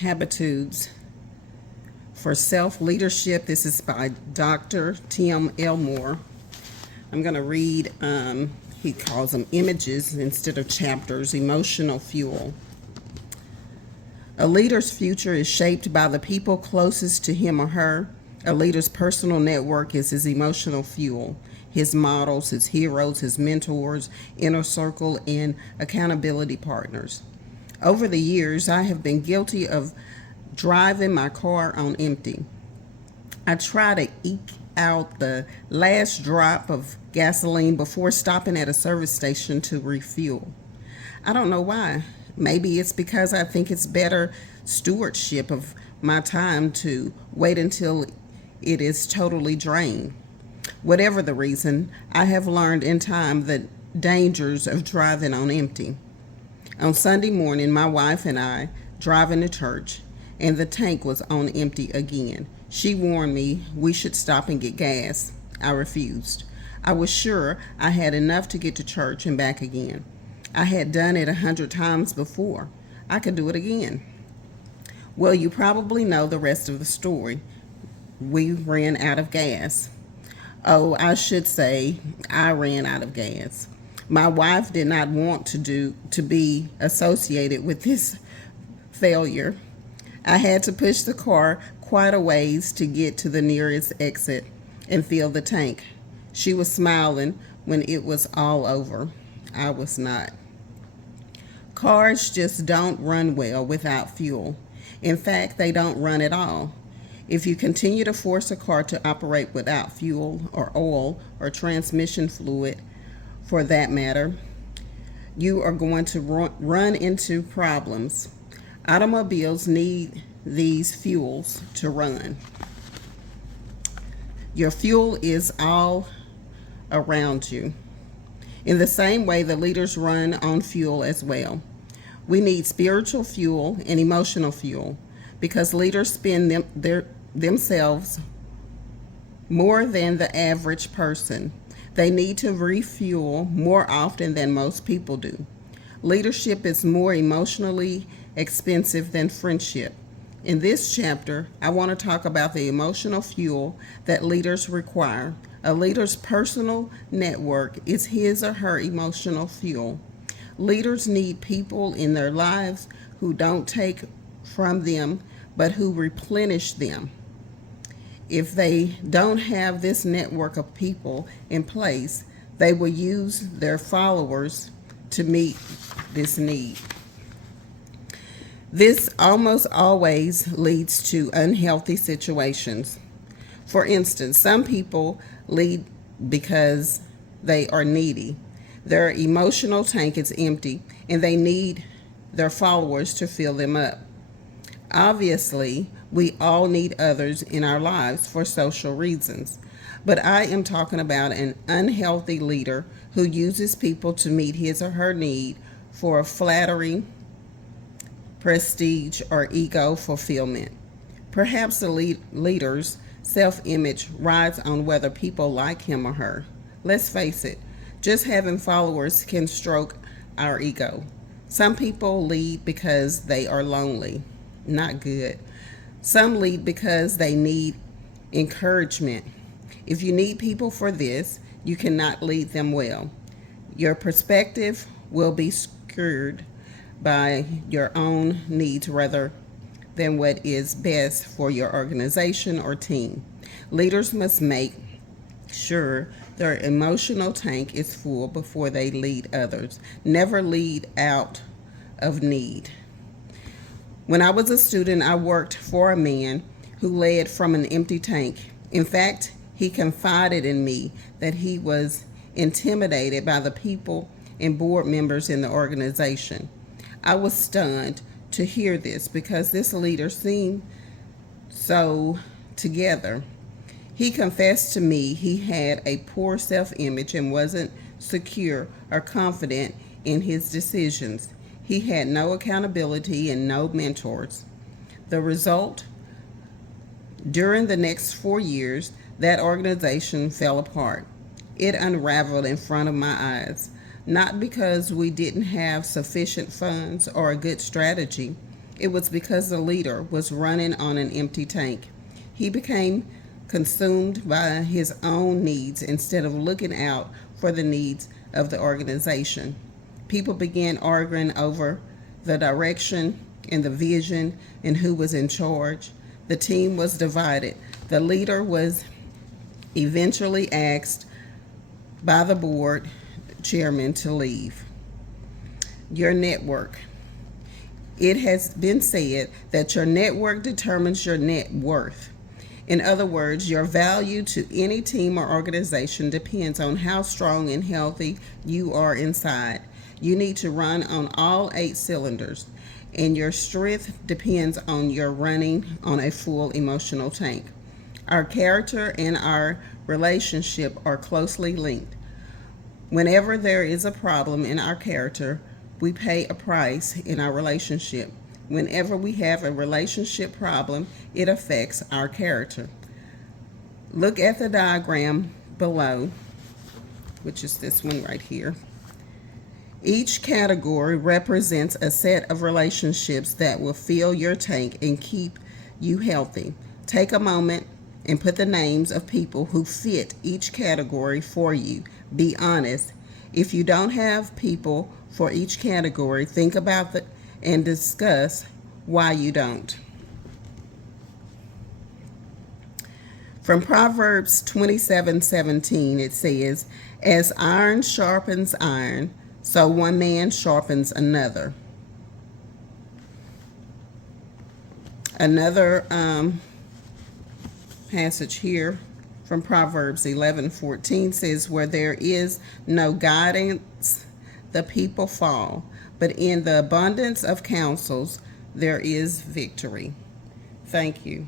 Habitudes for Self-Leadership. This is by Dr. Tim Elmore. I'm going to read, he calls them images instead of chapters. Emotional fuel. A leader's future is shaped by the people closest to him or her. A leader's personal network is his emotional fuel, his models, his heroes, his mentors, inner circle, and accountability partners. Over the years, I have been guilty of driving my car on empty. I try to eke out the last drop of gasoline before stopping at a service station to refuel. I don't know why. Maybe it's because I think it's better stewardship of my time to wait until it is totally drained. Whatever the reason, I have learned in time the dangers of driving on empty. On Sunday morning, my wife and I driving to church, and the tank was on empty again. She warned me we should stop and get gas. I refused. I was sure I had enough to get to church and back again. I had done it 100 times before. I could do it again. Well, you probably know the rest of the story. We ran out of gas. Oh, I should say I ran out of gas. My wife did not want to be associated with this failure. I had to push the car quite a ways to get to the nearest exit and fill the tank. She was smiling when it was all over. I was not. Cars just don't run well without fuel. In fact, they don't run at all. If you continue to force a car to operate without fuel or oil or transmission fluid, for that matter, you are going to run into problems. Automobiles need these fuels to run. Your fuel is all around you. In the same way, the leaders run on fuel as well. We need spiritual fuel and emotional fuel because leaders spend themselves more than the average person. They need to refuel more often than most people do. Leadership is more emotionally expensive than friendship. In this chapter, I want to talk about the emotional fuel that leaders require. A leader's personal network is his or her emotional fuel. Leaders need people in their lives who don't take from them, but who replenish them. If they don't have this network of people in place, they will use their followers to meet this need. This almost always leads to unhealthy situations. For instance, some people lead because they are needy. Their emotional tank is empty and they need their followers to fill them up. Obviously, we all need others in our lives for social reasons, but I am talking about an unhealthy leader who uses people to meet his or her need for flattery, prestige, or ego fulfillment. Perhaps the leader's self-image rides on whether people like him or her. Let's face it, just having followers can stroke our ego. Some people lead because they are lonely. Not good. Some lead because they need encouragement. If you need people for this, you cannot lead them well. Your perspective will be skewed by your own needs rather than what is best for your organization or team. Leaders must make sure their emotional tank is full before they lead others. Never lead out of need. When I was a student, I worked for a man who led from an empty tank. In fact, he confided in me that he was intimidated by the people and board members in the organization. I was stunned to hear this because this leader seemed so together. He confessed to me he had a poor self-image and wasn't secure or confident in his decisions. He had no accountability and no mentors. The result, during the next 4 years, that organization fell apart. It unraveled in front of my eyes, not because we didn't have sufficient funds or a good strategy, It was because the leader was running on an empty tank. He became consumed by his own needs instead of looking out for the needs of the organization. People began arguing over the direction and the vision and who was in charge. The team was divided. The leader was eventually asked by the board chairman to leave. Your network. It has been said that your network determines your net worth. In other words, your value to any team or organization depends on how strong and healthy you are inside. You need to run on all 8 cylinders, and your strength depends on your running on a full emotional tank. Our character and our relationship are closely linked. Whenever there is a problem in our character, we pay a price in our relationship. Whenever we have a relationship problem, it affects our character. Look at the diagram below, which is this one right here. Each category represents a set of relationships that will fill your tank and keep you healthy. Take a moment and put the names of people who fit each category for you. Be honest. If you don't have people for each category, think about it and discuss why you don't. From Proverbs 27:17, it says, "As iron sharpens iron, so one man sharpens another." Another passage here from Proverbs 11:14 says, "Where there is no guidance, the people fall, but in the abundance of counsels there is victory." Thank you.